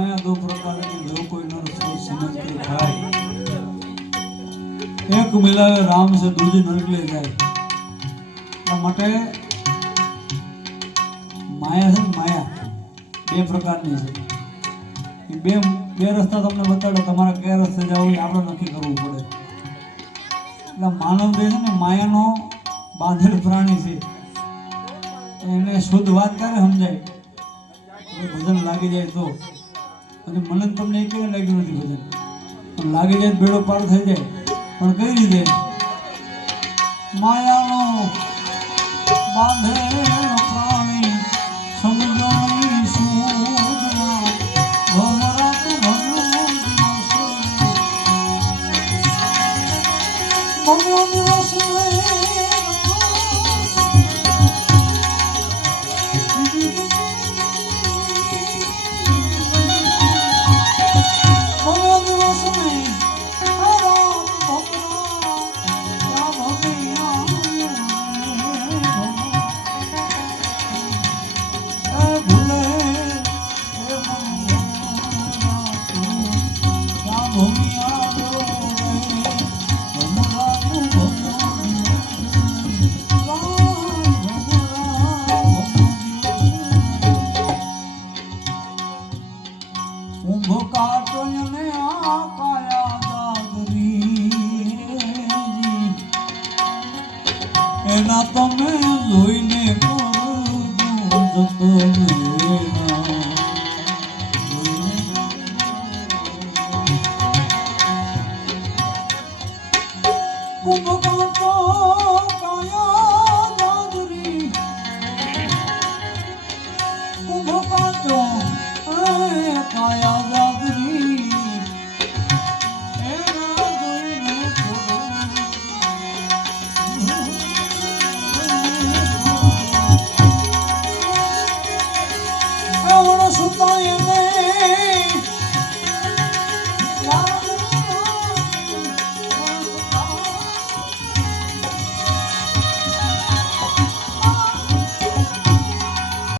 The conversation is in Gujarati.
माया दो प्रकार की जो कोई नर सोच समझ के खाए एक मिलावे राम से दूजी नरक ले જાય માટે માયા છે માયા, બે પ્રકારની છે. બે બે રસ્તા તમને બતાડો, તમારે કયા રસ્તે જવું આપણે નક્કી કરવું પડે. એટલે માનવ દેહ ને, માયાનો બાંધેલ પ્રાણી છે. એને શુદ્ધ વાત કરે સમજાય? ભજન લાગી જાય તો. અને મને તમને કેવું લાગ્યું નથી ભજન પણ લાગે જાય ભેડો પાર થઈ જાય. પણ કઈ રીતે? માયાનો બાંધેલ ના તમે જોઈને કુંભ সুতায়